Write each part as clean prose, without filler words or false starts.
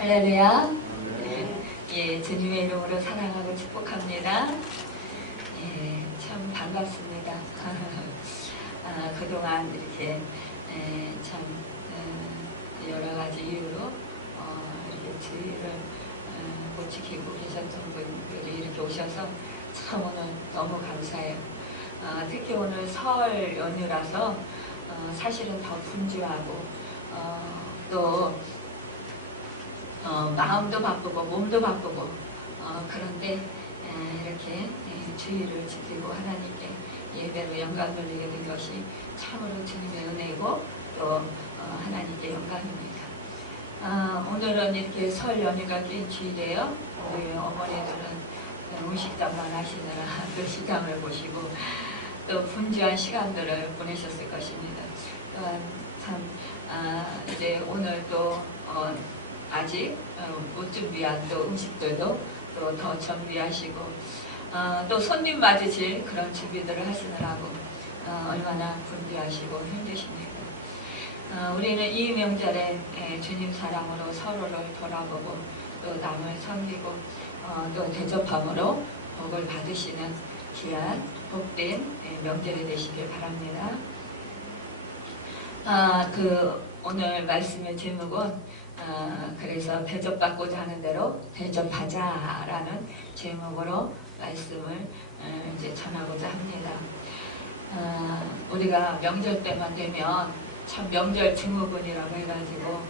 할렐루야. 예, 주님의 이름으로 사랑하고 축복합니다. 예, 참 반갑습니다. 그동안 이렇게 참 여러 가지 이유로 이렇게 주의를 못 지키고 계셨던 분들이 이렇게 오셔서 참 오늘 너무 감사해요. 특히 오늘 설 연휴라서 사실은 더 분주하고 또 마음도 바쁘고 몸도 바쁘고 그런데 이렇게 주의를 지키고 하나님께 예배로 영광 돌리게 된 것이 참으로 주님의 은혜고 또 하나님께 영광입니다. 오늘은 이렇게 설 연휴가 낀 주일이에요. 우리 어머니들은 음식담만 하시느라 그 시간을 보시고 또 분주한 시간들을 보내셨을 것입니다. 또한 참 이제 오늘 또 아직 못 준비한 또 음식들도 또 더 준비하시고 또 손님 맞으실 그런 준비들을 하시느라고 얼마나 분주하시고 힘드십니까. 우리는 이 명절에 주님 사랑으로 서로를 돌아보고 또 남을 섬기고 또 대접함으로 복을 받으시는 귀한 복된 명절이 되시길 바랍니다. 오늘 말씀의 제목은 그래서 대접받고자 하는 대로 대접하자라는 제목으로 말씀을 이제 전하고자 합니다. 우리가 명절 때만 되면 참 명절 증후군이라고 해가지고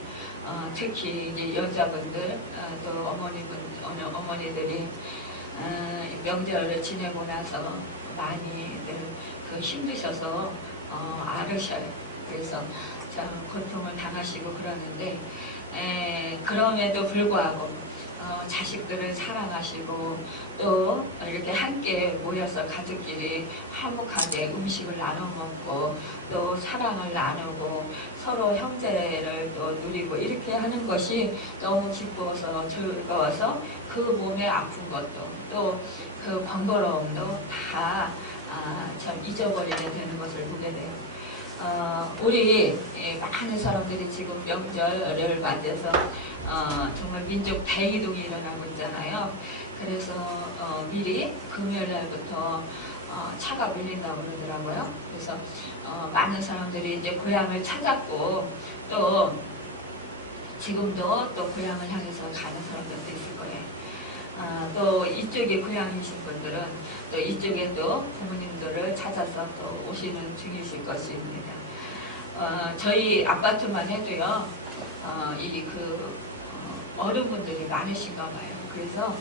특히 이제 여자분들 또 어머니들이 명절을 지내고 나서 많이들 힘드셔서 앓으셔요. 그래서 참 고통을 당하시고 그러는데 그럼에도 불구하고 자식들을 사랑하시고 또 이렇게 함께 모여서 가족끼리 화목하게 음식을 나눠 먹고 또 사랑을 나누고 서로 형제를 또 누리고 이렇게 하는 것이 너무 기뻐서 즐거워서 그 몸에 아픈 것도 또 그 번거로움도 다 참 잊어버리게 되는 것을 보게 돼요. 우리 많은 사람들이 지금 명절을 맞아서 정말 민족 대이동이 일어나고 있잖아요. 그래서 미리 금요일 날부터 차가 밀린다고 그러더라고요. 그래서 많은 사람들이 이제 고향을 찾았고 또 지금도 또 고향을 향해서 가는 사람들도 있을 거예요. 또 이쪽에 고향이신 분들은 또 이쪽에 또 부모님들을 찾아서 또 오시는 중이실 것입니다. 저희 아파트만 해도요, 어른분들이 많으신가 봐요. 그래서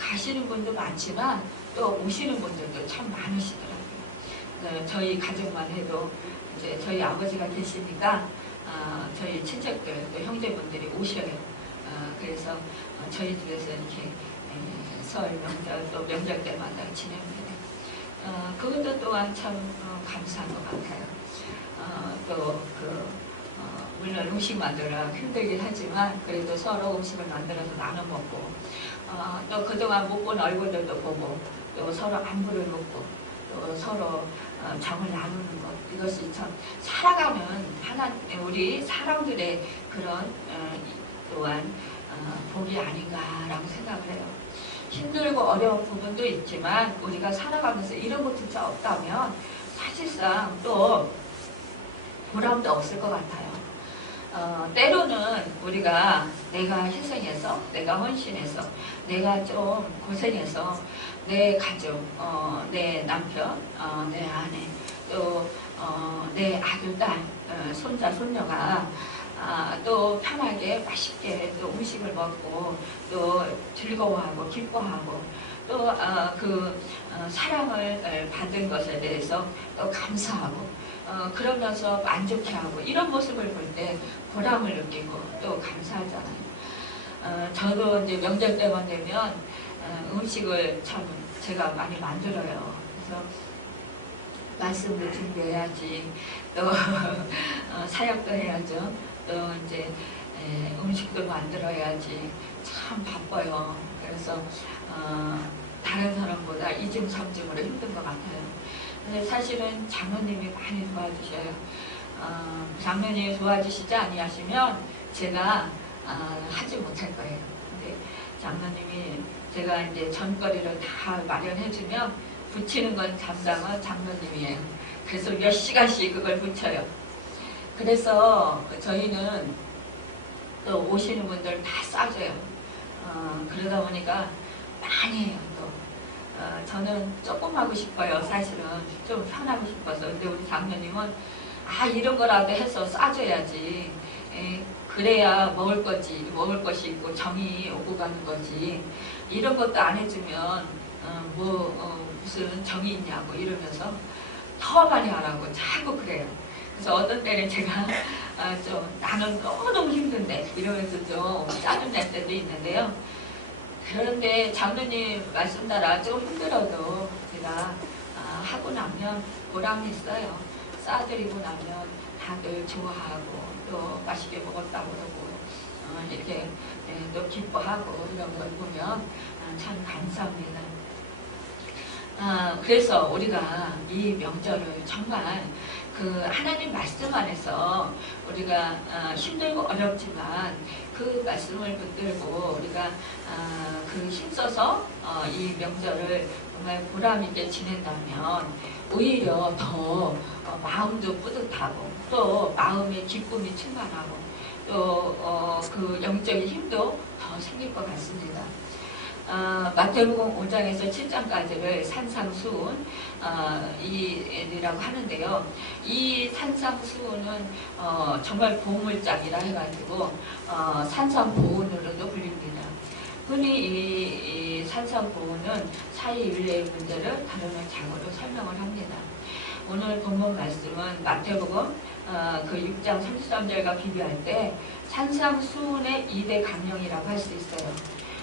가시는 분도 많지만 또 오시는 분들도 참 많으시더라고요. 저희 가족만 해도 이제 저희 아버지가 계시니까 저희 친척들 또 형제분들이 오셔요. 그래서 저희 집에서 이렇게 설 명절 또 명절 때마다 지냅니다. 그것도 또한 참 감사한 것 같아요. 물론 음식 만들어 힘들긴 하지만 그래도 서로 음식을 만들어서 나눠 먹고 또 그동안 못 본 얼굴들도 보고 또 서로 안부를 묻고 또 서로 정을 나누는 것, 이것이 참 살아가는 우리 사람들의 그런 또한 복이 아닌가라고 생각을 해요. 힘들고 어려운 부분도 있지만 우리가 살아가면서 이런 것조차 없다면 사실상 또 보람도 없을 것 같아요. 때로는 우리가 내가 희생해서, 내가 헌신해서, 내가 좀 고생해서 내 가족, 내 남편, 내 아내, 또 내 아들, 딸, 손자, 손녀가 또 편하게 맛있게 또 음식을 먹고 또 즐거워하고 기뻐하고 또 사랑을 받은 것에 대해서 또 감사하고 그러면서 만족해하고 이런 모습을 볼 때 보람을 느끼고 또 감사하잖아요. 저도 이제 명절 때만 되면 음식을 참 제가 많이 만들어요. 그래서 말씀도 준비해야지, 또 사역도 해야죠. 또 이제 음식도 만들어야지. 참 바빠요. 그래서 다른 사람보다 2중 3중으로 힘든 것 같아요. 근데 사실은 장모님이 많이 도와주셔요. 장모님이 도와주시지 아니하시면 제가 하지 못할 거예요. 근데 장로님이 제가 이제 전거리를 다 마련해주면 붙이는 건 담당은 장로님이에요. 그래서 몇 시간씩 그걸 붙여요. 그래서 저희는 또 오시는 분들 다 싸줘요. 그러다 보니까 많이 해요. 또 저는 조금 하고 싶어요. 사실은 좀 편하고 싶어서. 근데 우리 장로님은 이런 거라도 해서 싸줘야지. 그래야 먹을 것이 있고 정이 오고 가는 거지. 이런 것도 안 해주면 무슨 정이 있냐고 이러면서 더 많이 하라고 자꾸 그래요. 그래서 어떤 때는 제가 나는 너무너무 힘든데 이러면서 좀 짜증 낼 때도 있는데요. 그런데 장로님 말씀 따라 좀 힘들어도 제가 하고 나면 보람이 있어요. 싸드리고 나면 다들 좋아하고 또 맛있게 먹었다고 그러고 이렇게 또 기뻐하고 이런 걸 보면 참 감사합니다. 그래서 우리가 이 명절을 정말 그 하나님 말씀 안에서 우리가 힘들고 어렵지만 그 말씀을 붙들고 우리가 그 힘써서 이 명절을 정말 보람있게 지낸다면 오히려 더 마음도 뿌듯하고 또 마음의 기쁨이 충만하고 또 그 영적인 힘도 더 생길 것 같습니다. 마태복음 5장에서 7장까지를 산상수훈 이라고 하는데요. 이 산상수훈은 정말 보물장이라 해가지고 산상보훈으로도 불립니다. 흔히 이 산상보훈은 사이윤례의 문제를 다루는 장으로 설명을 합니다. 오늘 본문 말씀은 마태복음 그 6장 33절과 비교할 때 산상수훈의 2대 강령이라고 할 수 있어요.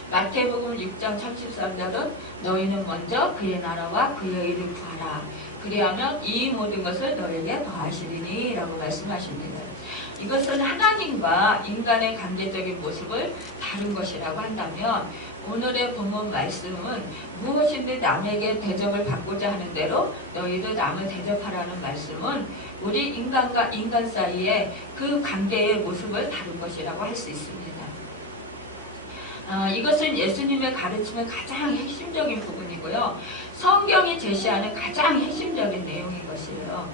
마태복음 6장 33절은 너희는 먼저 그의 나라와 그의 의를 구하라. 그리하면 이 모든 것을 너에게 더하시리니 라고 말씀하십니다. 이것은 하나님과 인간의 관계적인 모습을 다룬 것이라고 한다면 오늘의 본문 말씀은 무엇인지 남에게 대접을 받고자 하는 대로 너희도 남을 대접하라는 말씀은 우리 인간과 인간 사이의 그 관계의 모습을 다룬 것이라고 할 수 있습니다. 이것은 예수님의 가르침의 가장 핵심적인 부분이고요. 성경이 제시하는 가장 핵심적인 내용인 것이에요.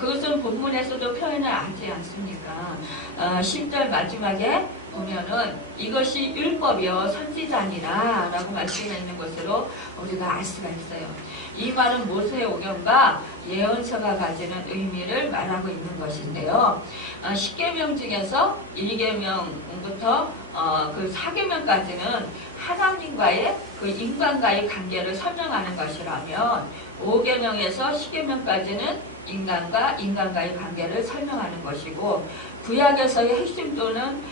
그것은 본문에서도 표현을 하지 않습니까? 10절 마지막에 보면은 이것이 율법이요 선지자니라 라고 말씀해 있는 것으로 우리가 알 수가 있어요. 이 말은 모세의 오경과 예언서가 가지는 의미를 말하고 있는 것인데요. 10계명 중에서 1계명부터 그 4계명까지는 하나님과의 그 인간과의 관계를 설명하는 것이라면 5계명에서 10계명까지는 인간과 인간과의 관계를 설명하는 것이고 구약에서의 핵심도는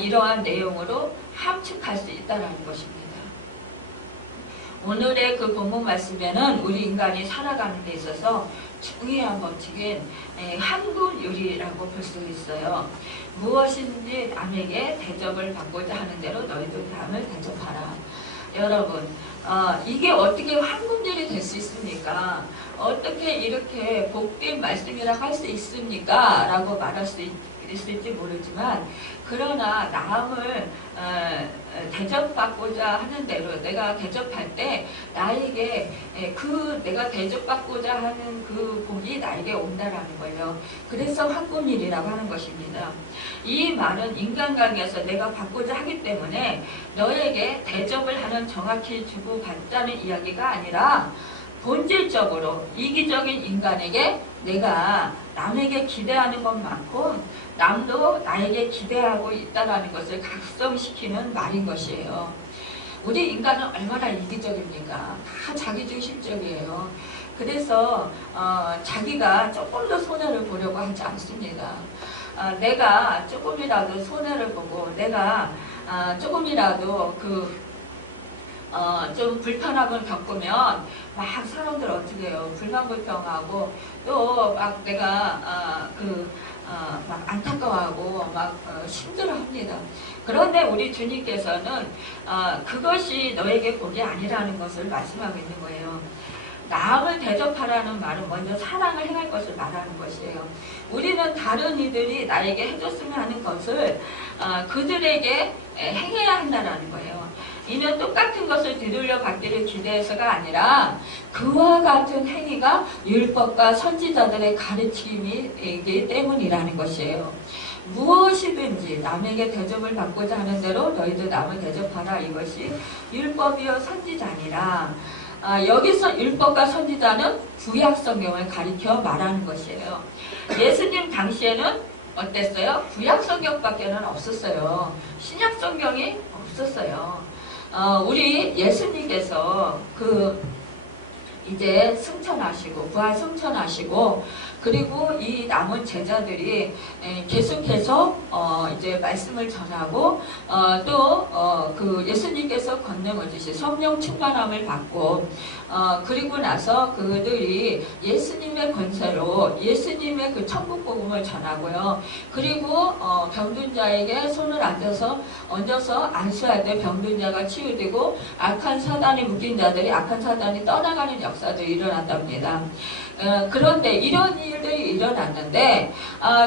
이러한 내용으로 함축할 수 있다는 것입니다. 오늘의 그 본문 말씀에는 우리 인간이 살아가는 데 있어서 중요한 법칙인 한국유리라고 볼 수 있어요. 무엇인지 남에게 대접을 받고자 하는 대로 너희도 남을 대접하라. 여러분, 이게 어떻게 황금률이 될 수 있습니까? 어떻게 이렇게 복된 말씀이라고 할 수 있습니까? 라고 말할 수 있을지 모르지만 그러나 남을 대접받고자 하는 대로 내가 대접할 때 나에게 내가 대접받고자 하는 그 복이 나에게 온다라는 거예요. 그래서 황금일이라고 하는 것입니다. 이 말은 인간관계에서 내가 받고자 하기 때문에 너에게 대접을 하는 정확히 주고받자는 이야기가 아니라 본질적으로 이기적인 인간에게 내가 남에게 기대하는 것만큼 남도 나에게 기대하고 있다는 것을 각성시키는 말인 것이에요. 우리 인간은 얼마나 이기적입니까? 다 자기중심적이에요. 그래서 자기가 조금 더 손해를 보려고 하지 않습니다. 내가 조금이라도 손해를 보고 내가 조금이라도 좀 불편함을 겪으면 막 사람들 어떻게 해요? 불만불평하고 또 막 내가 막 안타까워하고 막 힘들어합니다. 그런데 우리 주님께서는 그것이 너에게 복이 아니라는 것을 말씀하고 있는 거예요. 남을 대접하라는 말은 먼저 사랑을 행할 것을 말하는 것이에요. 우리는 다른 이들이 나에게 해줬으면 하는 것을 그들에게 행해야 한다는 거예요. 이는 똑같은 것을 되돌려 받기를 기대해서가 아니라 그와 같은 행위가 율법과 선지자들의 가르침이기 때문이라는 것이에요. 무엇이든지 남에게 대접을 받고자 하는 대로 너희도 남을 대접하라. 이것이 율법이요 선지자니라. 여기서 율법과 선지자는 구약 성경을 가리켜 말하는 것이에요. 예수님 당시에는 어땠어요? 구약 성경밖에는 없었어요. 신약 성경이 없었어요. 우리 예수님께서 이제 승천하시고 부활 승천하시고 그리고 이 남은 제자들이 계속해서 이제 말씀을 전하고 또 예수님께서 권능을 주시 성령 충만함을 받고 그리고 나서 그들이 예수님의 권세로 예수님의 그 천국 복음을 전하고요. 그리고 병든 자에게 손을 얹어서 안수할 때 병든 자가 치유되고 악한 사단이 묶인 자들이 악한 사단이 떠나가는 역사도 일어났답니다. 그런데 이런 일들이 일어났는데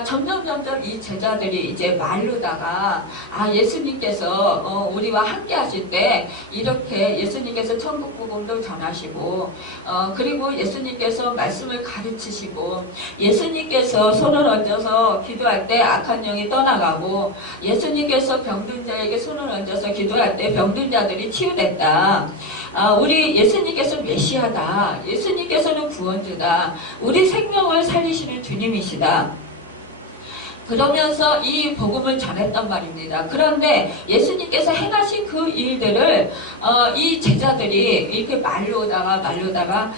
점점 이 제자들이 이제 말로다가 예수님께서 우리와 함께 하실 때 이렇게 예수님께서 천국 복음도 전하시고 그리고 예수님께서 말씀을 가르치시고 예수님께서 손을 얹어서 기도할 때 악한 영이 떠나가고 예수님께서 병든 자에게 손을 얹어서 기도할 때 병든 자들이 치유됐다. 우리 예수님께서 메시아다. 예수님께서는 구원주다. 우리 생명을 살리시는 주님이시다. 그러면서 이 복음을 전했단 말입니다. 그런데 예수님께서 행하신 그 일들을 이 제자들이 이렇게 말로다가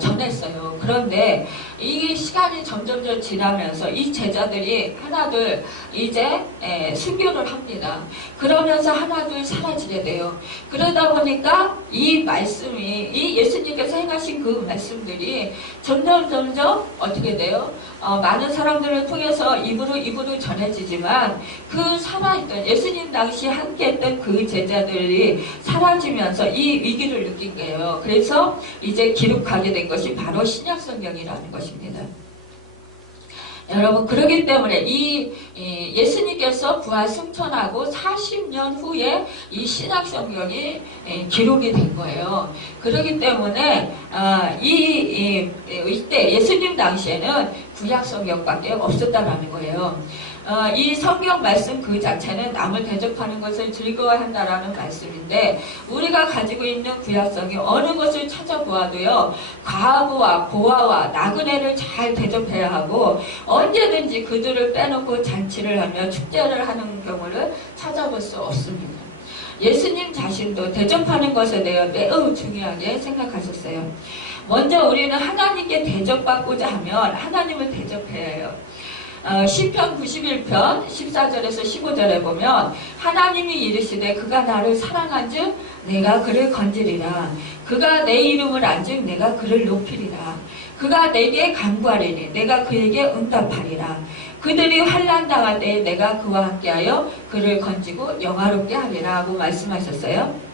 전했어요. 그런데 이 시간이 점점 지나면서 이 제자들이 하나둘 이제 순교를 합니다. 그러면서 하나둘 사라지게 돼요. 그러다 보니까 이 말씀이 이 예수님께서 행하신 그 말씀들이 점점 어떻게 돼요? 많은 사람들을 통해서 입으로 전해지지만 그 살아있던 예수님 당시 함께했던 그 제자들이 사라지면서 이 위기를 느낀 거예요. 그래서 이제 기록하게 된 것이 바로 신약 성경이라는 것입니다. 여러분 그렇기 때문에 이 예수님께서 부활 승천하고 40년 후에 이 신약 성경이 기록이 된 거예요. 그렇기 때문에 이때 예수님 당시에는 구약 성경밖에 없었다라는 거예요. 이 성경 말씀 그 자체는 남을 대접하는 것을 즐거워한다라는 말씀인데 우리가 가지고 있는 구약성이 어느 것을 찾아보아도요 과부와 고아와 나그네를 잘 대접해야 하고 언제든지 그들을 빼놓고 잔치를 하며 축제를 하는 경우를 찾아볼 수 없습니다. 예수님 자신도 대접하는 것에 대해 매우 중요하게 생각하셨어요. 먼저 우리는 하나님께 대접받고자 하면 하나님을 대접해야 해요. 시편 91편 14절에서 15절에 보면 하나님이 이르시되 그가 나를 사랑한즉 내가 그를 건지리라. 그가 내 이름을 안즉 내가 그를 높이리라. 그가 내게 간구하리니 내가 그에게 응답하리라. 그들이 환난 당할 때에 내가 그와 함께하여 그를 건지고 영화롭게 하리라 하고 말씀하셨어요.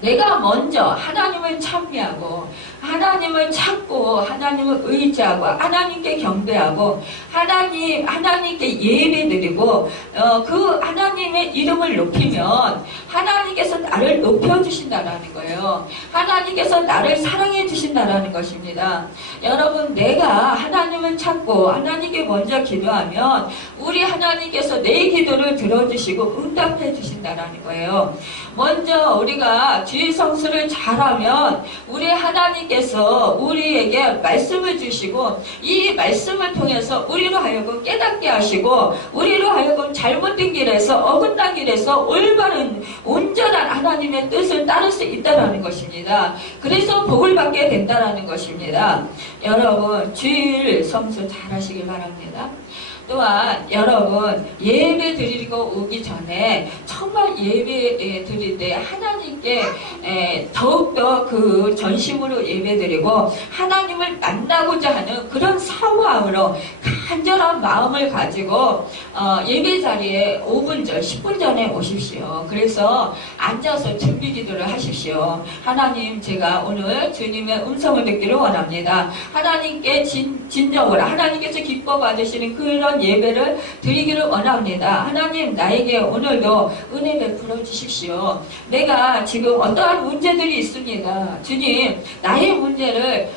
내가 먼저 하나님을 찬미하고 하나님을 찾고 하나님을 의지하고 하나님께 경배하고 하나님께 예배드리고 그 하나님의 이름을 높이면 하나님께서 나를 높여주신다라는 거예요. 하나님께서 나를 사랑해 주신다라는 것입니다. 여러분 내가 하나님을 찾고 하나님께 먼저 기도하면 우리 하나님께서 내 기도를 들어주시고 응답해 주신다라는 거예요. 먼저 우리가 주의 성수를 잘하면 우리 하나님께서 우리에게 말씀을 주시고 이 말씀을 통해서 우리로 하여금 깨닫게 하시고 우리로 하여금 잘못된 길에서 어긋난 길에서 올바른 온전한 하나님의 뜻을 따를 수 있다는 것입니다. 그래서 복을 받게 된다는 것입니다. 여러분 주일 성수 잘하시길 바랍니다. 또한 여러분 예배 드리고 오기 전에 정말 예배 드릴 때 하나님께 더욱더 그 전심으로 예배 드리고 하나님을 만나고자 하는 그런 사모함으로 간절한 마음을 가지고 예배 자리에 5분 전, 10분 전에 오십시오. 그래서 앉아서 준비 기도를 하십시오. 하나님, 제가 오늘 주님의 음성을 듣기를 원합니다. 하나님께 진정으로 하나님께서 기뻐 받으시는 그런 예배를 드리기를 원합니다. 하나님, 나에게 오늘도 은혜 베풀어 주십시오. 내가 지금 어떠한 문제들이 있습니다. 주님, 나의 문제를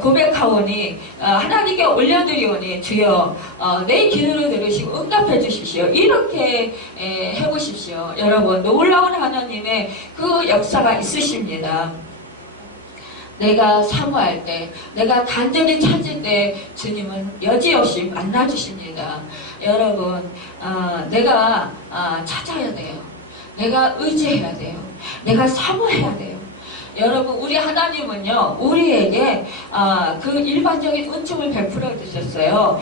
고백하오니 하나님께 올려드리오니 주여 내 기도를 들으시고 응답해 주십시오. 이렇게 해보십시오. 여러분, 놀라운 하나님의 그 역사가 있으십니다. 내가 사모할 때, 내가 간절히 찾을 때 주님은 여지없이 만나주십니다. 여러분, 내가 찾아야 돼요. 내가 의지해야 돼요. 내가 사모해야 돼요. 여러분, 우리 하나님은요, 우리에게 그 일반적인 은총을 베풀어 주셨어요.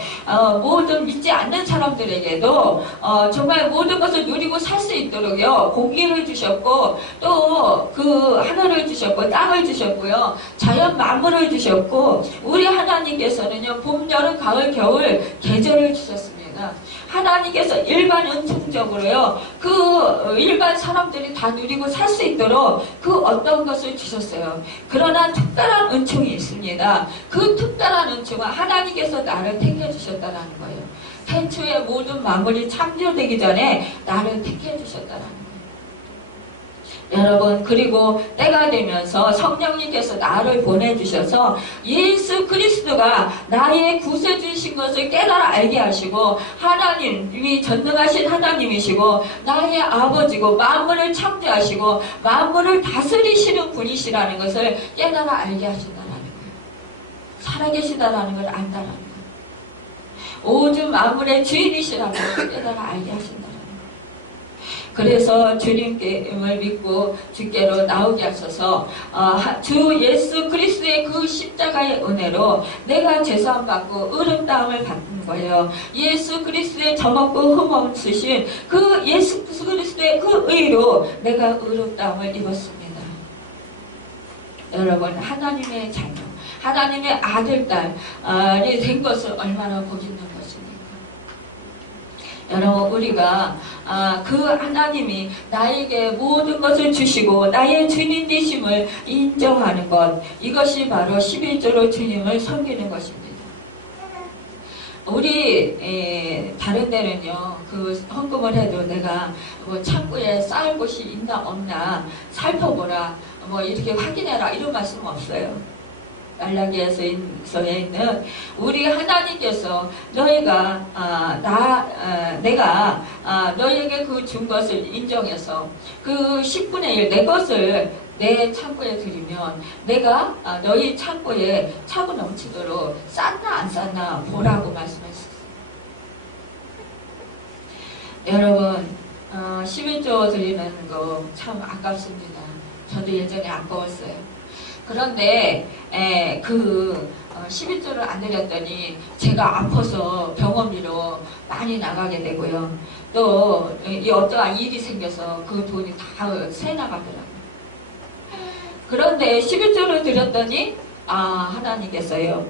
모든 믿지 않는 사람들에게도 정말 모든 것을 누리고 살 수 있도록요, 공기를 주셨고, 또 그 하늘을 주셨고, 땅을 주셨고요, 자연 만물을 주셨고, 우리 하나님께서는요, 봄, 여름, 가을, 겨울 계절을 주셨습니다. 하나님께서 일반 은총적으로요, 그 일반 사람들이 다 누리고 살 수 있도록 그 어떤 것을 주셨어요. 그러나 특별한 은총이 있습니다. 그 특별한 은총은 하나님께서 나를 택해 주셨다는 거예요. 태초에 모든 만물이 창조되기 전에 나를 택해 주셨다는 거예요. 여러분, 그리고 때가 되면서 성령님께서 나를 보내주셔서 예수 그리스도가 나의 구세주신 것을 깨달아 알게 하시고, 하나님이 전능하신 하나님이시고 나의 아버지고 만물을 창조하시고 만물을 다스리시는 분이시라는 것을 깨달아 알게 하신다는 거예요. 살아계시다라는 걸 안다라는 거예요. 오직 만물의 주인이시라는 것을 깨달아 알게 하신다. 그래서 주님을 믿고 주께로 나오게 하셔서 주 예수 그리스도의 그 십자가의 은혜로 내가 제사함받고 의롭다함을 받는 거예요. 예수 그리스도의 점없고 흠없으신 그 예수 그리스도의 그 의로 내가 의롭다함을 입었습니다. 여러분, 하나님의 자녀, 하나님의 아들, 딸이 된 것을 얼마나 복 있는 것입니까? 여러분, 우리가 그 하나님이 나에게 모든 것을 주시고 나의 주님 되심을 인정하는 것, 이것이 바로 11조로 주님을 섬기는 것입니다. 우리 다른 데는요, 그 헌금을 해도 내가 뭐 창고에 쌓을 곳이 있나 없나 살펴보라, 뭐 이렇게 확인해라, 이런 말씀 없어요. 말라기에서에 있는 우리 하나님께서 너희가 내가 너희에게 그 준 것을 인정해서 그 10분의 1 내 것을 내 창고에 드리면 내가 너희 창고에 차고 넘치도록 쌌나 안 쌌나 보라고 말씀했어요. 여러분, 11조 드리는 거 참 아깝습니다. 저도 예전에 아까웠어요. 그런데 그 11조를 안 드렸더니 제가 아파서 병원비로 많이 나가게 되고요. 또 이 어떠한 일이 생겨서 그 돈이 다 새 나가더라고요. 그런데 11조를 드렸더니 하나님께서요,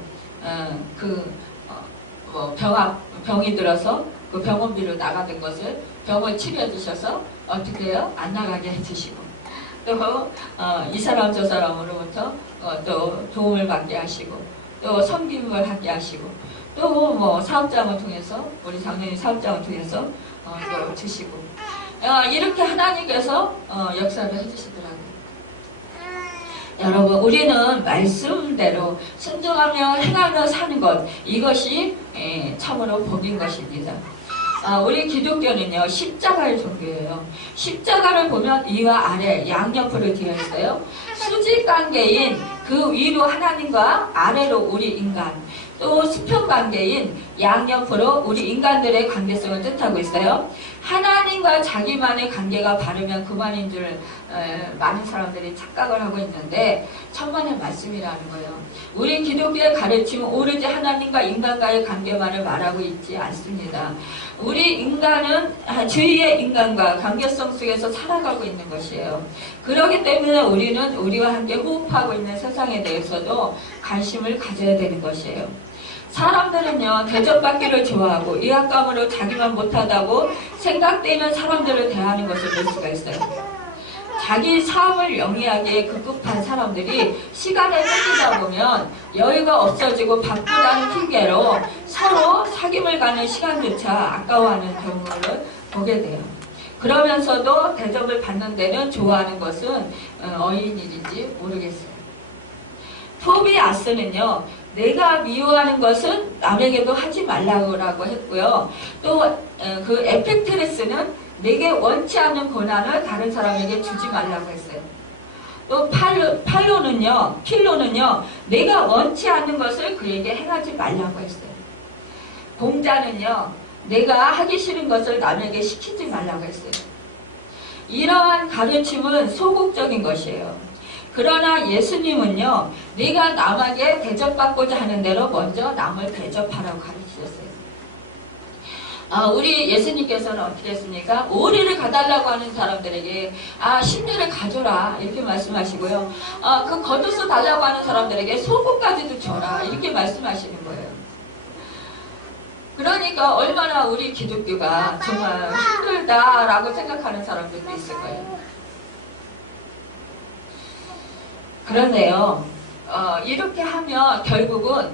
병이 들어서 그 병원비로 나가던 것을 병을 치료해 주셔서 어떻게 해요? 안 나가게 해주시고, 또 이 사람 저 사람으로부터 또 도움을 받게 하시고, 또 섬김을 하게 하시고, 또 뭐 사업장을 통해서, 우리 장로님 사업장을 통해서 또 주시고, 이렇게 하나님께서 역사를 해주시더라고요. 여러분, 우리는 말씀대로 순종하며 행하며 사는 것, 이것이 참으로 복인 것입니다. 우리 기독교는요, 십자가의 종교예요. 십자가를 보면 위와 아래 양옆으로 되어 있어요. 수직관계인 그 위로 하나님과 아래로 우리 인간, 또 수평관계인 양옆으로 우리 인간들의 관계성을 뜻하고 있어요. 하나님과 자기만의 관계가 바르면 그만인 줄 많은 사람들이 착각을 하고 있는데 천만의 말씀이라는 거예요. 우리 기독교의 가르침은 오로지 하나님과 인간과의 관계만을 말하고 있지 않습니다. 우리 인간은 주위의 인간과 관계성 속에서 살아가고 있는 것이에요. 그렇기 때문에 우리는 우리와 함께 호흡하고 있는 세상에 대해서도 관심을 가져야 되는 것이에요. 사람들은요, 대접받기를 좋아하고 위압감으로 자기만 못하다고 생각되는 사람들을 대하는 것을 볼 수가 있어요. 자기 삶을 영위하기에 급급한 사람들이 시간을 뺏기다 보면 여유가 없어지고 바쁘다는 핑계로 서로 사귐을 가는 시간조차 아까워하는 경우를 보게 돼요. 그러면서도 대접을 받는 데는 좋아하는 것은 어인일인지 모르겠어요. 토비아스는요, 내가 미워하는 것은 남에게도 하지 말라고 했고요. 또 그 에피테레스는 내게 원치 않는 고난을 다른 사람에게 주지 말라고 했어요. 또 필로는요, 내가 원치 않는 것을 그에게 행하지 말라고 했어요. 공자는요, 내가 하기 싫은 것을 남에게 시키지 말라고 했어요. 이러한 가르침은 소극적인 것이에요. 그러나 예수님은요, 네가 남에게 대접받고자 하는 대로 먼저 남을 대접하라고 가르치셨어요. 우리 예수님께서는 어떻게 했습니까? 오리를 가달라고 하는 사람들에게 10년을 가져라 이렇게 말씀하시고요. 그 겉옷을 달라고 하는 사람들에게 속옷까지도 줘라 이렇게 말씀하시는 거예요. 그러니까 얼마나 우리 기독교가 정말 힘들다라고 생각하는 사람들도 있을 거예요. 그런데요, 이렇게 하면 결국은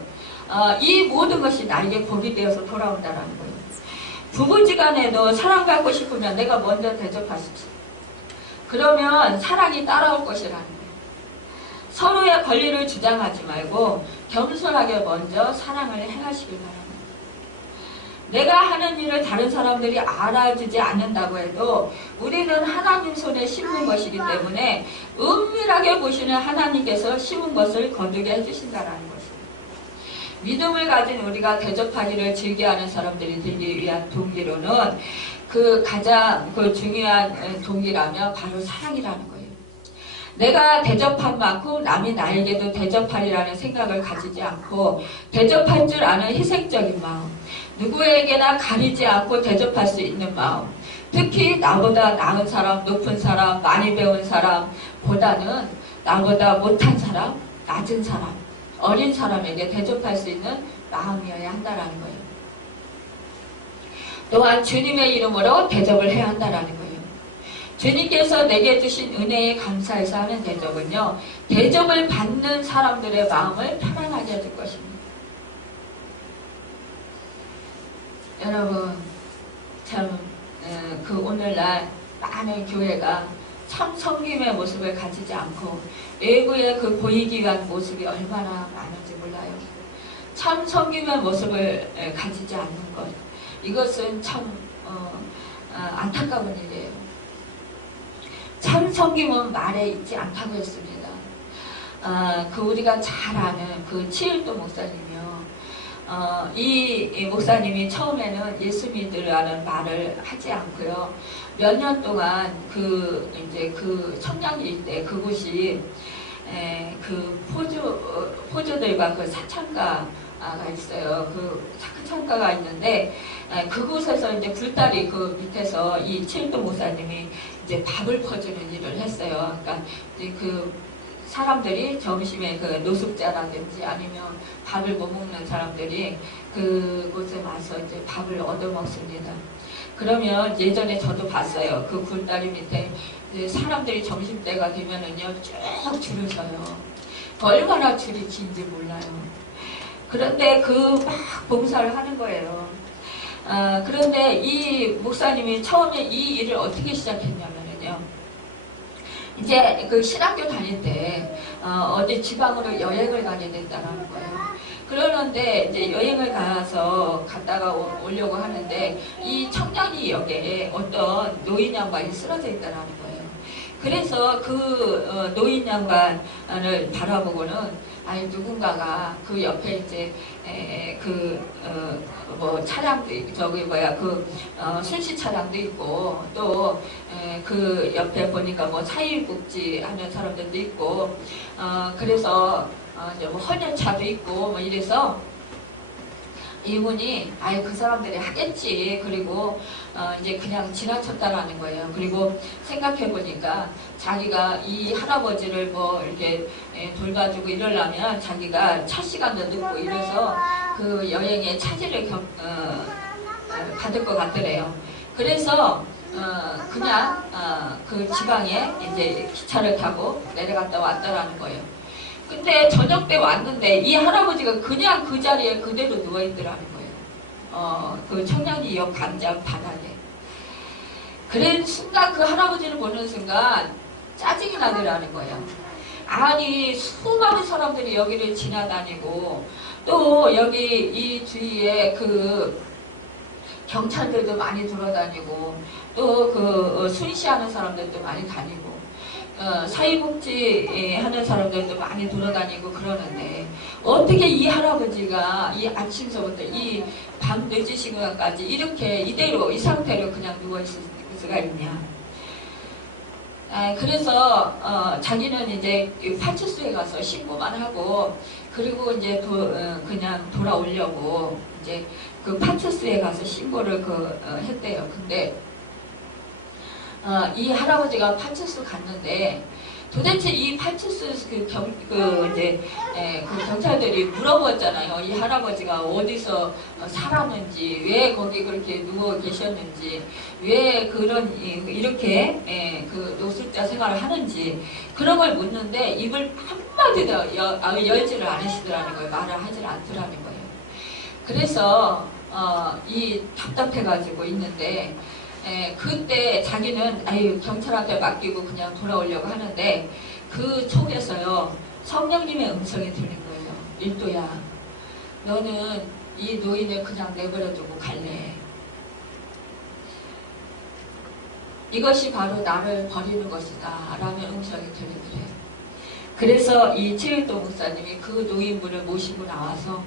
이 모든 것이 나에게 복이 되어서 돌아온다는 거예요. 부부지간에도 사랑받고 싶으면 내가 먼저 대접하십시오. 그러면 사랑이 따라올 것이라는 거예요. 서로의 권리를 주장하지 말고 겸손하게 먼저 사랑을 행하시길 바랍니다. 내가 하는 일을 다른 사람들이 알아주지 않는다고 해도 우리는 하나님 손에 심는 것이기 때문에 은밀하게 보시는 하나님께서 심은 것을 거두게 해주신다는 것입니다. 믿음을 가진 우리가 대접하기를 즐겨하는 사람들이 되기 위한 동기로는 가장 중요한 동기라면 바로 사랑이라는 거예요. 내가 대접한 만큼 남이 나에게도 대접하리라는 생각을 가지지 않고 대접할 줄 아는 희생적인 마음, 누구에게나 가리지 않고 대접할 수 있는 마음, 특히 나보다 나은 사람, 높은 사람, 많이 배운 사람보다는 나보다 못한 사람, 낮은 사람, 어린 사람에게 대접할 수 있는 마음이어야 한다는 거예요. 또한 주님의 이름으로 대접을 해야 한다는 거예요. 주님께서 내게 주신 은혜에 감사해서 하는 대접은요, 대접을 받는 사람들의 마음을 편안하게 해줄 것입니다. 여러분, 참 오늘날 많은 교회가 참 섬김의 모습을 가지지 않고 외부에 보이기 위한 모습이 얼마나 많은지 몰라요. 참 섬김의 모습을 가지지 않는 것, 이것은 참 안타까운 일이에요. 참 섬김은 말에 있지 않다고 했습니다. 우리가 잘 아는 치일도 목사님이요. 이 목사님이 처음에는 예수 믿으라는 말을 하지 않고요. 몇 년 동안 청량리 때 그곳이 포주들과 사창가가 있어요. 사창가가 있는데 그곳에서 이제 굴다리 밑에서 이 치일도 목사님이 이제 밥을 퍼주는 일을 했어요. 그러니까 이제 사람들이 점심에 노숙자라든지 아니면 밥을 못 먹는 사람들이 그곳에 와서 이제 밥을 얻어 먹습니다. 그러면 예전에 저도 봤어요. 굴다리 밑에 사람들이 점심때가 되면은요, 쭉 줄을 서요. 얼마나 줄이 긴지 몰라요. 그런데 막 봉사를 하는 거예요. 그런데 이 목사님이 처음에 이 일을 어떻게 시작했냐면요. 이제 신학교 다닐 때, 어디 지방으로 여행을 가게 됐다는 거예요. 그러는데 이제 여행을 갔다가 오려고 하는데 이 청량리역에 어떤 노인 양반이 쓰러져 있다는 거예요. 그래서 노인 양반을 바라보고는 누군가가 옆에 이제 차량도 순시 차량도 있고 또 옆에 보니까 사일국지 하는 사람들도 있고 그래서 이제 헌혈차도 있고 이래서 이분이 그 사람들이 하겠지. 그리고 이제 그냥 지나쳤다라는 거예요. 그리고 생각해 보니까 자기가 이 할아버지를 이렇게 돌봐주고 이러려면 자기가 차 시간도 늦고 이래서 그 여행에 차질을 받을 것 같더래요. 그래서 그냥 그 지방에 이제 기차를 타고 내려갔다 왔다라는 거예요. 근데 저녁 때 왔는데 이 할아버지가 그냥 그 자리에 그대로 누워있더라는 거예요. 그 청량리역 광장 바닥에. 그런 순간 그 할아버지를 보는 순간 짜증이 나더라는 거예요. 아니 수많은 사람들이 여기를 지나다니고 또 여기 이 주위에 그 경찰들도 많이 돌아다니고 또 그 순시하는 사람들도 많이 다니고 사회복지 하는 사람들도 많이 돌아다니고 그러는데 어떻게 이 할아버지가 이 아침서부터 이 밤 늦은 시간까지 이렇게 이대로 이 상태로 그냥 누워있을 수가 있냐. 그래서 자기는 이제 파출소에 가서 신고만 하고 그리고 이제 그냥 돌아오려고 이제 그 파출소에 가서 신고를 했대요. 근데 이 할아버지가 파출소 갔는데 도대체 이 파출소 그 경찰들이 물어보았잖아요. 이 할아버지가 어디서 살았는지, 왜 거기 그렇게 누워 계셨는지, 왜 이렇게 그 노숙자 생활을 하는지 그런 걸 묻는데 입을 한마디도 열지를 않으시더라는 거예요. 말을 하질 않더라는 거예요. 그래서 이 답답해가지고 있는데. 그때 자기는 경찰한테 맡기고 그냥 돌아오려고 하는데 그 속에서요 성령님의 음성이 들린 거예요. 일도야, 너는 이 노인을 그냥 내버려두고 갈래. 이것이 바로 나를 버리는 것이다 라는 음성이 들리더래요. 그래서 이 최일도 목사님이 그 노인분을 모시고 나와서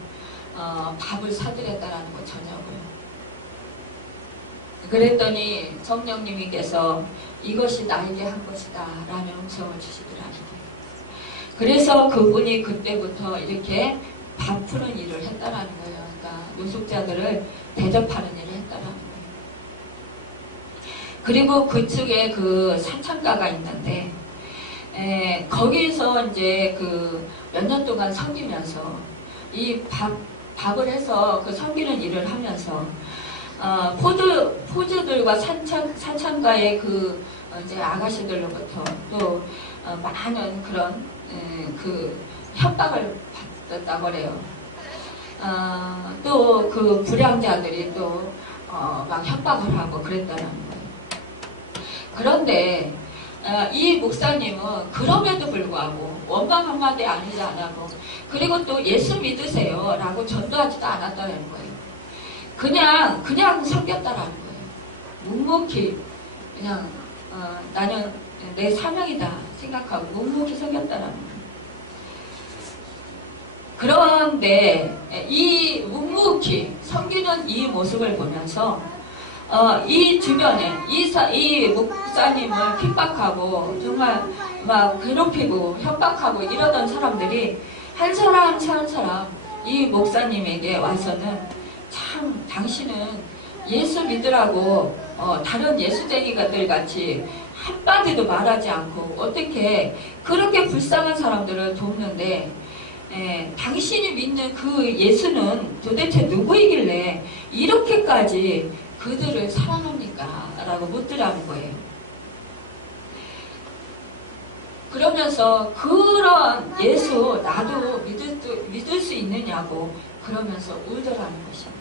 밥을 사드렸다라는 거, 저녁을. 그랬더니 성령님께서 이것이 나에게 한 것이다 라는 음성을 주시더라는 거예요. 그래서 그분이 그때부터 이렇게 밥 푸는 일을 했다라는 거예요. 그러니까 노숙자들을 대접하는 일을 했다라는 거예요. 그리고 그쪽에 그 산창가가 있는데 거기서 이제 그 몇 년 동안 섬기면서 이 밥을 해서 그 섬기는 일을 하면서 포주들과 산창가의 그 이제 아가씨들로부터 또 많은 그런 그 협박을 받았다고 그래요. 또 그 불량자들이 또 막 협박을 하고 그랬다는 거예요. 그런데 이 목사님은 그럼에도 불구하고 원망 한마디 아니지 않았고 그리고 또 예수 믿으세요 라고 전도하지도 않았다는 거예요. 그냥 섬겼다라는 거예요. 묵묵히 그냥 나는 내 사명이다 생각하고 묵묵히 섬겼다라는 거예요. 그런데 이 묵묵히 섬기는 이 모습을 보면서 이 주변에 이 목사님을 핍박하고 정말 막 괴롭히고 협박하고 이러던 사람들이 한 사람 한 사람 이 목사님에게 와서는 참 당신은 예수 믿으라고 다른 예수쟁이들 같이 한마디도 말하지 않고 어떻게 그렇게 불쌍한 사람들을 돕는데 당신이 믿는 그 예수는 도대체 누구이길래 이렇게까지 그들을 사랑합니까? 라고 묻더라는 거예요. 그러면서 그런 예수 나도 믿을 수 있느냐고 그러면서 울더라는 것입니다.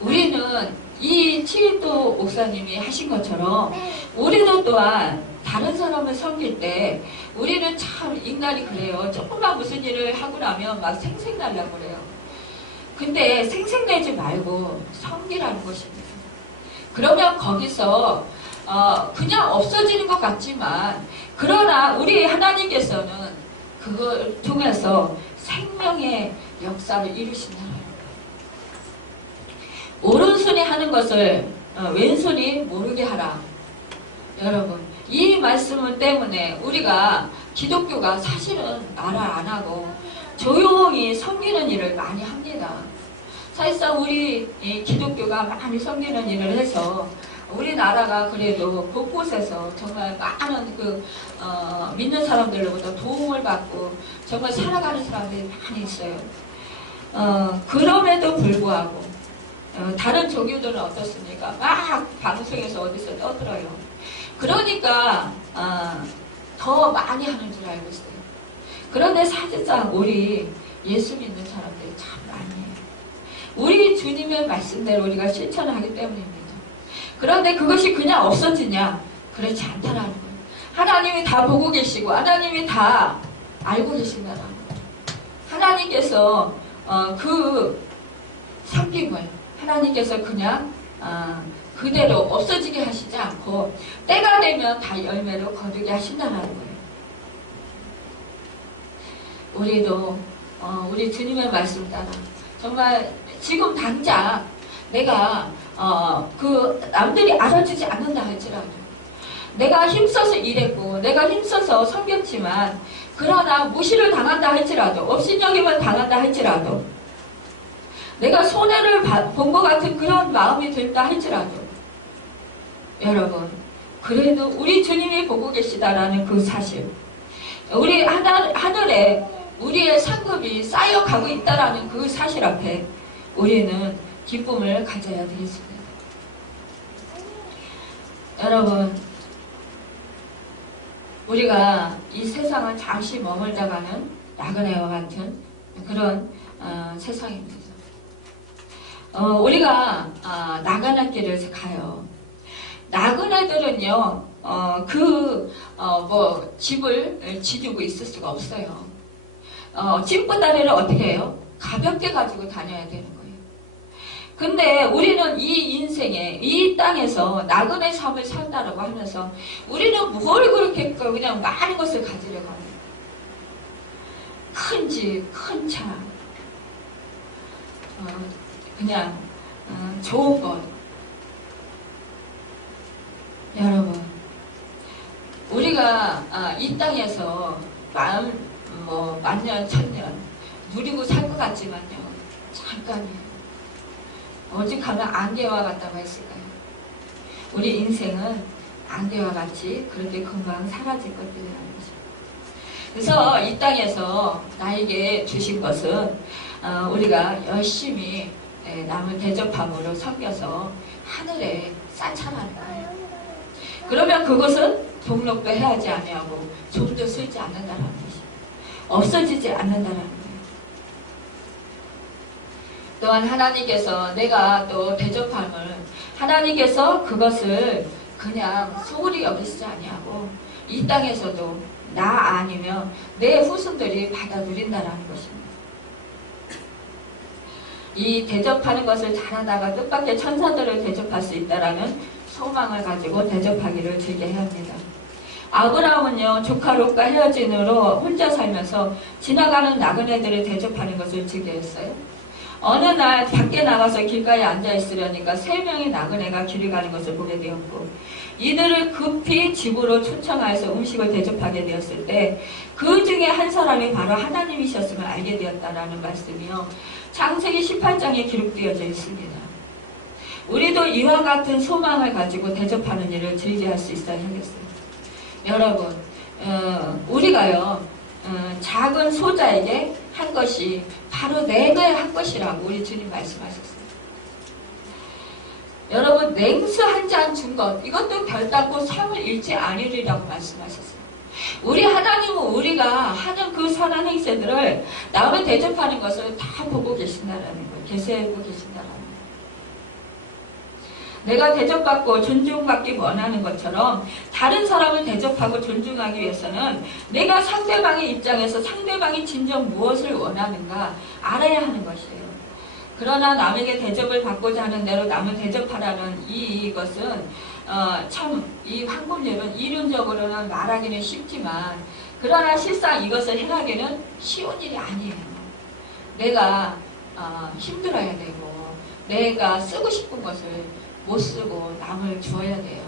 우리는 이 치일도 목사님이 하신 것처럼 우리도 또한 다른 사람을 섬길 때 우리는 참 인간이 그래요. 조금만 무슨 일을 하고 나면 막 생색나려고 그래요. 근데 생색내지 말고 섬기라는 것입니다. 그러면 거기서 그냥 없어지는 것 같지만 그러나 우리 하나님께서는 그걸 통해서 생명의 역사를 이루신다는 거예요. 오른손이 하는 것을 왼손이 모르게 하라. 여러분 이 말씀 때문에 우리가 기독교가 사실은 말을 안 하고 조용히 섬기는 일을 많이 합니다. 사실상 우리 기독교가 많이 섬기는 일을 해서 우리나라가 그래도 곳곳에서 정말 많은 믿는 사람들로부터 도움을 받고 정말 살아가는 사람들이 많이 있어요. 그럼에도 불구하고 다른 종교들은 어떻습니까? 막 방송에서 어디서 떠들어요. 그러니까 더 많이 하는 줄 알고 있어요. 그런데 사실상 우리 예수 믿는 사람들이 참 많이 해요. 우리 주님의 말씀대로 우리가 실천하기 때문입니다. 그런데 그것이 그냥 없어지냐? 그렇지 않다라는 거예요. 하나님이 다 보고 계시고 하나님이 다 알고 계신다라는 거예요. 하나님께서 그 섬김을 하나님께서 그냥 그대로 없어지게 하시지 않고 때가 되면 다 열매로 거두게 하신다는 거예요. 우리도 우리 주님의 말씀 따라 정말 지금 당장 내가 남들이 알아주지 않는다 할지라도 내가 힘써서 일했고 내가 힘써서 섬겼지만 그러나 무시를 당한다 할지라도 업신여김을 당한다 할지라도 내가 손해를 본 것 같은 그런 마음이 들다 할지라도 여러분 그래도 우리 주님이 보고 계시다라는 그 사실 우리 하늘에 우리의 상급이 쌓여가고 있다라는 그 사실 앞에 우리는 기쁨을 가져야 되겠습니다. 여러분 우리가 이 세상은 잠시 머물다가는 나그네와 같은 그런 세상입니다. 우리가 나그네 길을 가요. 나그네들은요 집을 지주고 있을 수가 없어요. 찜부다리를 어떻게 해요? 가볍게 가지고 다녀야 되는 거예요. 근데 우리는 이 인생에 이 땅에서 나그네 삶을 산다라고 하면서 우리는 뭘 그렇게 그냥 많은 것을 가지려고 합니다. 큰 집, 큰 차, 그냥 좋은 것. 여러분 우리가 이 땅에서 만년 천년 누리고 살 것 같지만요 잠깐이에요. 오직하면 안개와 같다고 했을까요? 우리 인생은 안개와 같이 그렇게 금방 사라질 것들이라는 거죠. 그래서 이 땅에서 나에게 주신 것은 우리가 열심히 남을 대접함으로 섬겨서 하늘에 쌓자라는 거예요. 그러면 그것은 동력도 해하지 아니하고 좀도 쓰지 않는다라는 것이 없어지지 않는다라는 거예요. 또한 하나님께서 내가 또 대접함을 하나님께서 그것을 그냥 소홀히 여기시지 아니하고 이 땅에서도 나 아니면 내 후손들이 받아 누린다라는 것입니다. 이 대접하는 것을 잘하다가 뜻밖의 천사들을 대접할 수 있다라는 소망을 가지고 대접하기를 즐겨야 합니다. 아브라함은요 조카 롯과 헤어진으로 혼자 살면서 지나가는 나그네들을 대접하는 것을 즐겨했어요. 어느 날 밖에 나가서 길가에 앉아있으려니까 3명의 나그네가 길을 가는 것을 보게 되었고 이들을 급히 집으로 초청하여서 음식을 대접하게 되었을 때 그 중에 한 사람이 바로 하나님이셨음을 알게 되었다라는 말씀이요 창세기 18장에 기록되어져 있습니다. 우리도 이와 같은 소망을 가지고 대접하는 일을 즐겨할 수 있어야 하겠어요. 여러분 우리가요 작은 소자에게 한 것이 바로 내게 한 것이라고 우리 주님 말씀하셨어요. 여러분 냉수 한 잔 준 것 이것도 결단코 삶을 잃지 아니리라고 말씀하셨어요. 우리 하나님은 우리가 하는 그 선한 행세들을 남을 대접하는 것을 다 보고 계신다라는 거예요. 계시하고 계신다라는 거예요. 내가 대접받고 존중받기 원하는 것처럼 다른 사람을 대접하고 존중하기 위해서는 내가 상대방의 입장에서 상대방이 진정 무엇을 원하는가 알아야 하는 것이에요. 그러나 남에게 대접을 받고자 하는 대로 남을 대접하라는 이것은 참 이 황금률은 이론적으로는 말하기는 쉽지만 그러나 실상 이것을 행하기는 쉬운 일이 아니에요. 내가 힘들어야 되고 내가 쓰고 싶은 것을 못 쓰고 남을 주어야 돼요.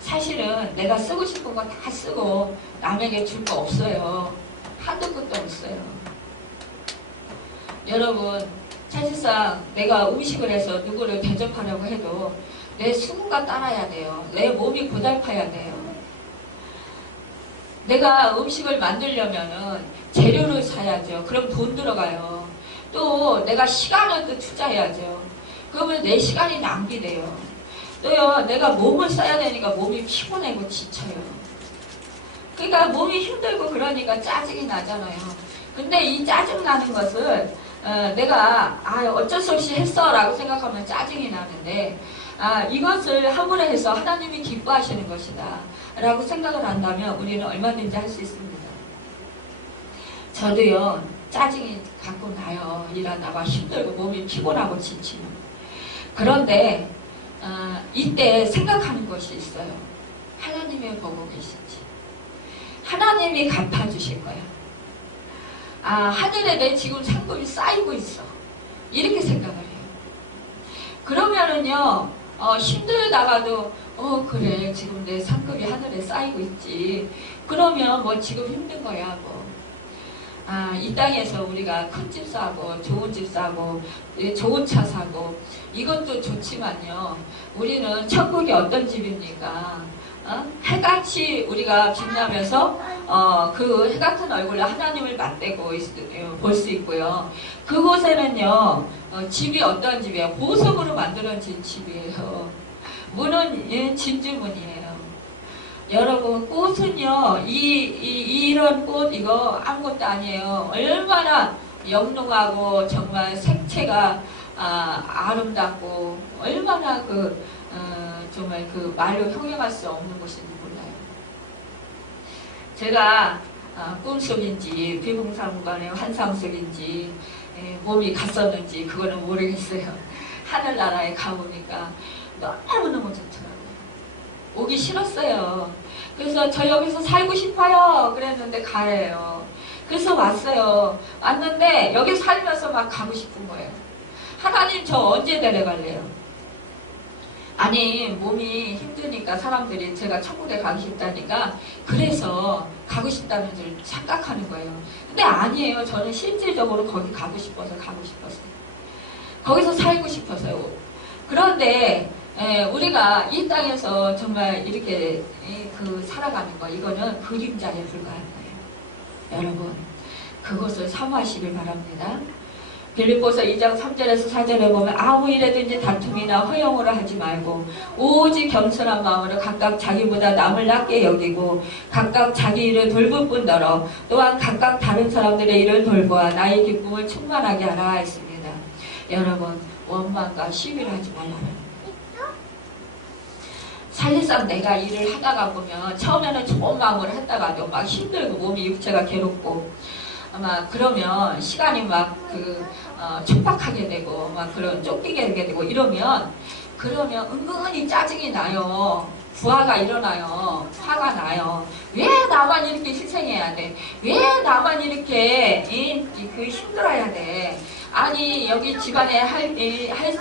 사실은 내가 쓰고 싶은 거 다 쓰고 남에게 줄 거 없어요. 한도 끝도 없어요. 여러분 사실상 내가 음식을 해서 누구를 대접하려고 해도 내 수고가 따라야 돼요. 내 몸이 고달파야 돼요. 내가 음식을 만들려면은 재료를 사야죠. 그럼 돈 들어가요. 또 내가 시간을 또 투자해야죠. 그러면 내 시간이 낭비돼요. 또요, 내가 몸을 써야 되니까 몸이 피곤하고 지쳐요. 그러니까 몸이 힘들고 그러니까 짜증이 나잖아요. 근데 이 짜증 나는 것을 내가 어쩔 수 없이 했어 라고 생각하면 짜증이 나는데 이것을 함으로 해서 하나님이 기뻐하시는 것이다 라고 생각을 한다면 우리는 얼마든지 할 수 있습니다. 저도요, 짜증이 가끔 나요. 일하다가 힘들고 몸이 피곤하고 지치면. 그런데 이때 생각하는 것이 있어요. 하나님이 보고 계시지. 하나님이 갚아주실 거야. 하늘에 내 지금 상급이 쌓이고 있어. 이렇게 생각을 해요. 그러면은요, 힘들다가도, 그래, 지금 내 상급이 하늘에 쌓이고 있지. 그러면 뭐 지금 힘든 거야, 뭐. 이 땅에서 우리가 큰 집 사고, 좋은 집 사고, 좋은 차 사고, 이것도 좋지만요, 우리는 천국이 어떤 집입니까? 해같이 우리가 빛나면서 그 해같은 얼굴로 하나님을 맞대고 볼 수 있고요. 그곳에는요, 집이 어떤 집이에요? 보석으로 만들어진 집이에요. 문은 진주문이에요. 여러분, 꽃은요, 이런 꽃 이거 아무것도 아니에요. 얼마나 영롱하고 정말 색채가 아름답고 얼마나 정말 그 말로 형용할 수 없는 것인지 몰라요. 제가 꿈속인지 비몽사몽간의 환상 속인지 몸이 갔었는지 그거는 모르겠어요. 하늘나라에 가보니까 너무너무 좋더라고요. 오기 싫었어요. 그래서 저 여기서 살고 싶어요 그랬는데 가래요. 그래서 왔어요. 왔는데 여기 살면서 막 가고 싶은 거예요. 하나님 저 언제 데려갈래요? 아니 몸이 힘드니까 사람들이 제가 천국에 가고 싶다니까 그래서 가고 싶다는 줄 착각하는 거예요. 근데 아니에요. 저는 실질적으로 거기 가고 싶어서 가고 싶었어요. 거기서 살고 싶어서요. 그런데 우리가 이 땅에서 정말 이렇게 살아가는 거 이거는 그림자에 불과한 거예요. 여러분 그것을 사모하시길 바랍니다. 빌립보서 2장 3절에서 4절에 보면 아무 일에든지 다툼이나 허용으로 하지 말고 오직 겸손한 마음으로 각각 자기보다 남을 낮게 여기고 각각 자기 일을 돌볼 뿐더러 또한 각각 다른 사람들의 일을 돌보아 나의 기쁨을 충만하게 하라 했습니다. 여러분 원망과 시비를 하지 말라는 사실상 내가 일을 하다가 보면 처음에는 좋은 마음으로 했다가도 막 힘들고 몸이 육체가 괴롭고 아마 그러면 시간이 막 촉박하게 되고 막 그런 쫓기게 되고 이러면 은근히 짜증이 나요. 부하가 일어나요. 화가 나요. 왜 나만 이렇게 희생해야 돼? 왜 나만 이렇게 힘들어야 돼? 아니 여기 집안에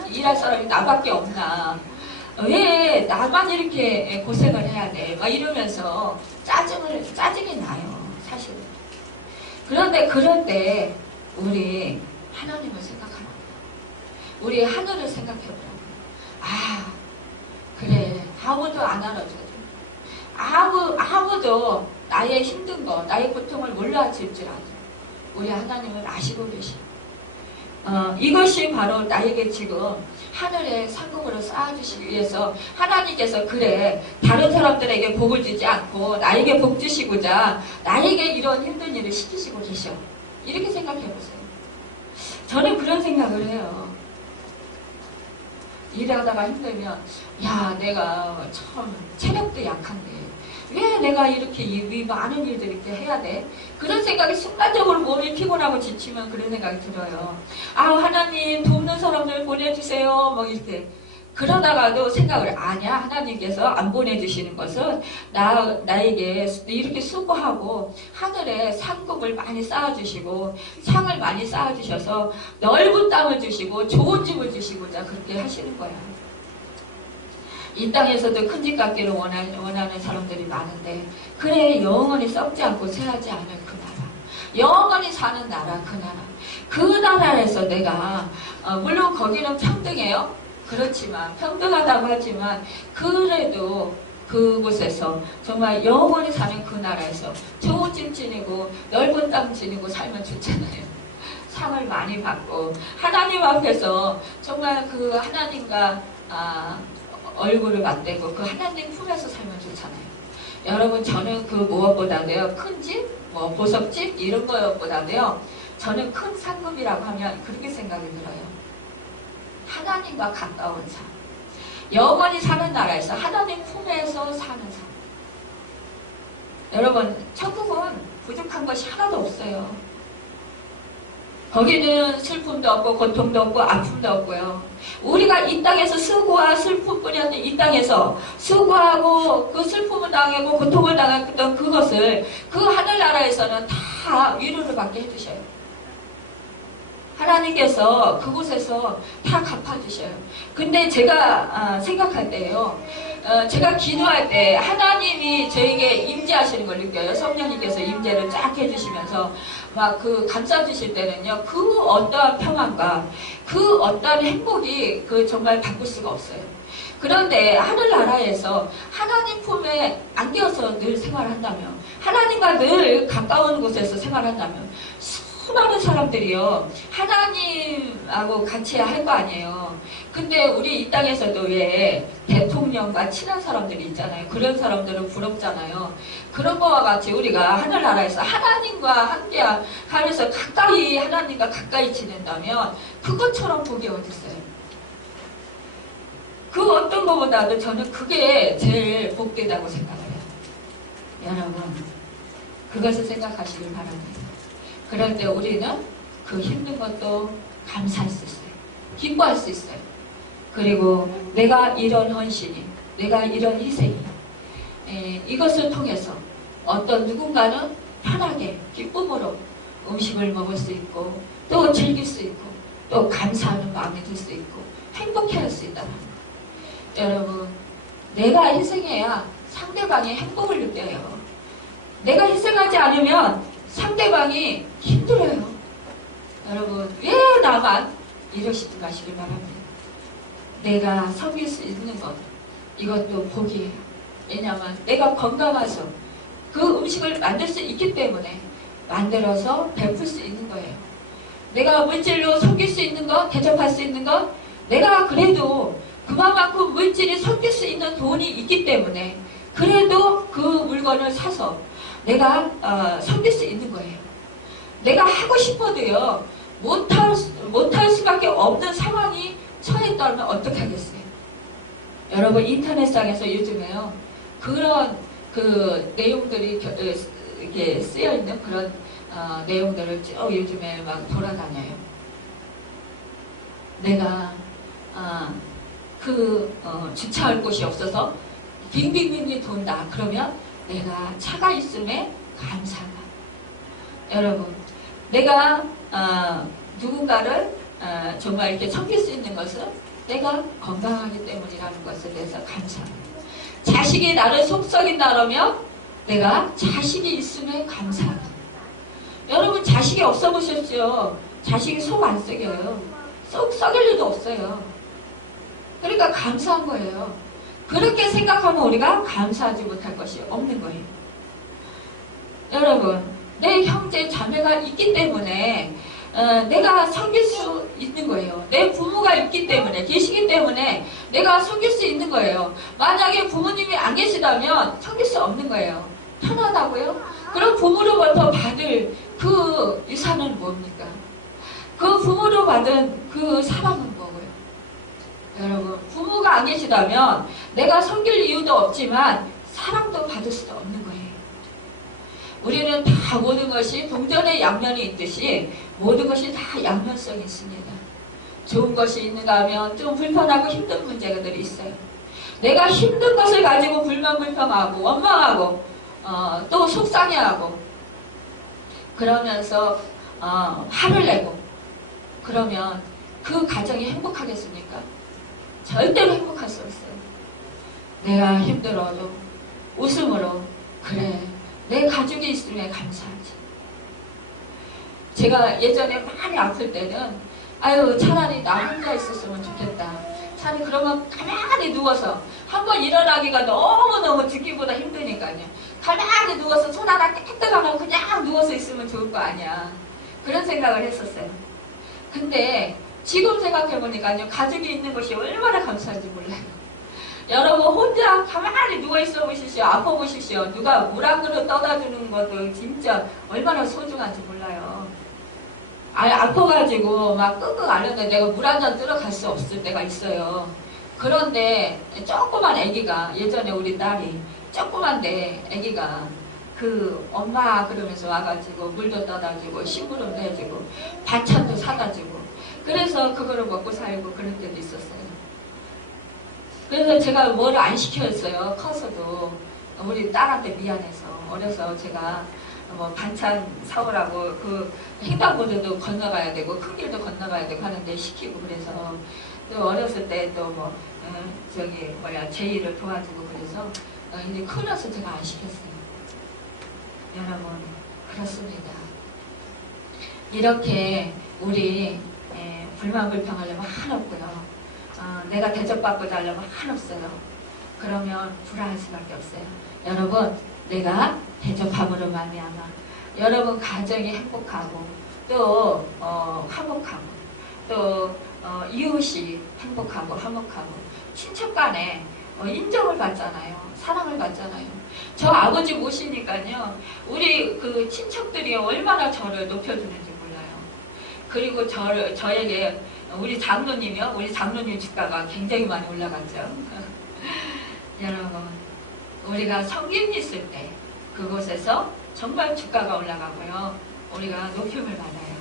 일할 사람이 나밖에 없나? 왜 나만 이렇게 고생을 해야 돼? 막 이러면서 짜증이 나요. 사실은. 그런데 그럴 때 우리 하나님을 생각하라. 우리 하늘을 생각해보라. 그래 아무도 안 알아줘도 아무도 나의 힘든 거 나의 고통을 몰라줄지라도 우리 하나님을 아시고 계시고 이것이 바로 나에게 지금 하늘의 상급으로 쌓아주시기 위해서 하나님께서 그래 다른 사람들에게 복을 주지 않고 나에게 복 주시고자 나에게 이런 힘든 일을 시키시고 계셔. 이렇게 생각해보세요. 저는 그런 생각을 해요. 일하다가 힘들면 야 내가 참 체력도 약한데 왜 내가 이렇게 이 많은 일들 이렇게 해야 돼? 그런 생각이 순간적으로 몸이 피곤하고 지치면 그런 생각이 들어요. 하나님 돕는 사람들 보내주세요. 뭐 이렇게 그러다가도 생각을 아니야. 하나님께서 안 보내주시는 것은 나에게 이렇게 수고하고 하늘에 상급을 많이 쌓아주시고 상을 많이 쌓아주셔서 넓은 땅을 주시고 좋은 집을 주시고자 그렇게 하시는 거야. 이 땅에서도 큰 집 갖기를 원하는 사람들이 많은데 그래 영원히 썩지 않고 쇠하지 않을 그 나라 영원히 사는 나라 그 나라에서 내가 물론 거기는 평등해요. 그렇지만 평등하다고 하지만 그래도 그곳에서 정말 영원히 사는 그 나라에서 좋은 집 지니고 넓은 땅 지니고 살면 좋잖아요. 상을 많이 받고 하나님 앞에서 정말 그 하나님과 얼굴을 맞대고 그 하나님 품에서 살면 좋잖아요. 여러분, 저는 그 무엇보다도요, 큰 집, 뭐 보석집 이런 것보다도요, 저는 큰 상급이라고 하면 그렇게 생각이 들어요. 하나님과 가까운 삶, 영원히 사는 나라에서 하나님 품에서 사는 삶. 여러분, 천국은 부족한 것이 하나도 없어요. 거기는 슬픔도 없고 고통도 없고 아픔도 없고요. 우리가 이 땅에서 수고와 슬픔뿐이었는데 이 땅에서 수고하고 그 슬픔을 당하고 고통을 당했던 그것을 그 하늘나라에서는 다 위로를 받게 해주셔요. 하나님께서 그곳에서 다 갚아주셔요. 근데 제가 생각할 때요, 제가 기도할 때 하나님이 저에게 임재하시는 걸 느껴요. 성령님께서 임재를 쫙 해주시면서 막 그 감싸주실 때는요, 그 어떠한 평안과 그 어떠한 행복이 그 정말 바꿀 수가 없어요. 그런데 하늘나라에서 하나님 품에 안겨서 늘 생활한다면, 하나님과 늘 가까운 곳에서 생활한다면 수많은 사람들이요, 하나님하고 같이 할 거 아니에요. 근데 우리 이 땅에서도 왜 대통령과 친한 사람들이 있잖아요. 그런 사람들은 부럽잖아요. 그런 거와 같이 우리가 하늘나라에서 하나님과 함께 하면서 가까이, 하나님과 가까이 지낸다면 그것처럼 복이 어딨어요. 그 어떤 것보다도 저는 그게 제일 복되다고 생각해요. 여러분, 그것을 생각하시길 바랍니다. 그럴 때 우리는 그 힘든 것도 감사할 수 있어요. 기뻐할 수 있어요. 그리고 내가 이런 헌신이, 내가 이런 희생이, 이것을 통해서 어떤 누군가는 편하게 기쁨으로 음식을 먹을 수 있고 또 즐길 수 있고 또 감사하는 마음이 들 수 있고 행복해할 수 있다는 거예요. 여러분, 내가 희생해야 상대방이 행복을 느껴요. 내가 희생하지 않으면 상대방이 힘들어요. 여러분, 왜 나만 이러시지 마시길 바랍니다. 내가 섬길 수 있는 것, 이것도 복이에요. 왜냐하면 내가 건강해서 그 음식을 만들 수 있기 때문에 만들어서 베풀 수 있는 거예요. 내가 물질로 섬길 수 있는 것, 대접할 수 있는 것, 내가 그래도 그만큼 물질이 섬길 수 있는 돈이 있기 때문에 그래도 그 물건을 사서 내가 섬길 수 있는 거예요. 내가 하고 싶어도요, 못할 수밖에 없는 상황이 처했다면 어떻게 하겠어요? 여러분, 인터넷상에서 요즘에요, 그런 그 내용들이 이렇게 쓰여있는 그런 내용들을 쭉 요즘에 막 돌아다녀요. 내가 주차할 곳이 없어서 빙빙빙빙 돈다. 그러면 내가 차가 있음에 감사하다. 여러분, 내가 누군가를 정말 이렇게 섬길 수 있는 것은 내가 건강하기 때문이라는 것에 대해서 감사합니다. 자식이 나를 속썩인다라면 내가 자식이 있음에 감사합니다. 여러분, 자식이 없어 보셨죠? 자식이 속 안 썩여요. 속 썩일 일도 없어요. 그러니까 감사한 거예요. 그렇게 생각하면 우리가 감사하지 못할 것이 없는 거예요. 여러분, 내 형제 자매가 있기 때문에 내가 섬길 수 있는 거예요. 내 부모가 있기 때문에, 계시기 때문에 내가 섬길 수 있는 거예요. 만약에 부모님이 안 계시다면 섬길 수 없는 거예요. 편하다고요? 그럼 부모로부터 받을 그 유산은 뭡니까? 그 부모로 받은 그 사랑은 뭐고요? 여러분, 부모가 안 계시다면 내가 섬길 이유도 없지만 사랑도 받을 수도 없는 거예요. 우리는 다 모든 것이 동전의 양면이 있듯이 모든 것이 다 양면성이 있습니다. 좋은 것이 있는가 하면 좀 불편하고 힘든 문제들이 있어요. 내가 힘든 것을 가지고 불만불평하고 원망하고 또 속상해하고 그러면서 화를 내고 그러면 그 가정이 행복하겠습니까? 절대로 행복할 수 없어요. 내가 힘들어도 웃음으로 그래, 내 가족이 있음에 감사하지. 제가 예전에 많이 아플 때는 아유, 차라리 나 혼자 있었으면 좋겠다. 차라리 그러면 가만히 누워서 한번 일어나기가 너무너무 듣기보다 힘드니까요. 가만히 누워서 손 하나 깨끗 안 하고 그냥 누워서 있으면 좋을 거 아니야. 그런 생각을 했었어요. 근데 지금 생각해보니까요. 가족이 있는 것이 얼마나 감사한지 몰라요. 여러분 혼자 가만히 누워있어 보십시오. 아파 보십시오. 누가 물 한 그릇 떠다 주는 것도 진짜 얼마나 소중한지 몰라요. 아파가지고 막 끙끙 앓는데 내가 물 한 잔 들어갈 수 없을 때가 있어요. 그런데 조그만 아기가 예전에 우리 딸이 조그만데 아기가 그 엄마 그러면서 와가지고 물도 떠다 주고 심부름도 해주고 반찬도 사다 주고 그래서 그거를 먹고 살고 그런 때도 있었어요. 그래서 제가 뭘 안 시켰어요. 커서도 우리 딸한테 미안해서 어려서 제가 뭐 반찬 사오라고 그 횡단보도도 건너가야 되고 큰 길도 건너가야 되고 하는데 시키고 그래서 또 어렸을 때 또 뭐 저기 뭐야 제의를 도와주고 그래서 이제 커서 제가 안 시켰어요. 여러분 그렇습니다. 이렇게 우리 불만불평하려면 한없고요. 내가 대접받고자 하려면 한없어요. 그러면 불안할 수밖에 없어요. 여러분 내가 대접함으로 말미암아 여러분 가정이 행복하고 또 화목하고 또 이웃이 행복하고 화목하고 친척 간에 인정을 받잖아요. 사랑을 받잖아요. 저 아버지 모시니까요. 우리 그 친척들이 얼마나 저를 높여주는지 몰라요. 그리고 저에게 우리 장로님이요. 우리 장로님 주가가 굉장히 많이 올라갔죠. 여러분 우리가 성김 있을 때 그곳에서 정말 주가가 올라가고요. 우리가 높임을 받아요.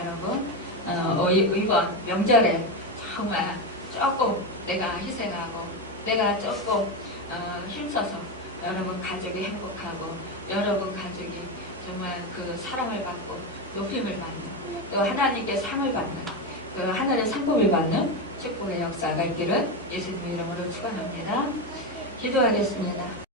여러분 이번 명절에 정말 조금 내가 희생하고 내가 조금 힘써서 여러분 가족이 행복하고 여러분 가족이 정말 그 사랑을 받고 높임을 받는 또 하나님께 상을 받는 그 하늘의 상급을 받는 축복의 역사가 있기를 예수님의 이름으로 축원합니다. 기도하겠습니다.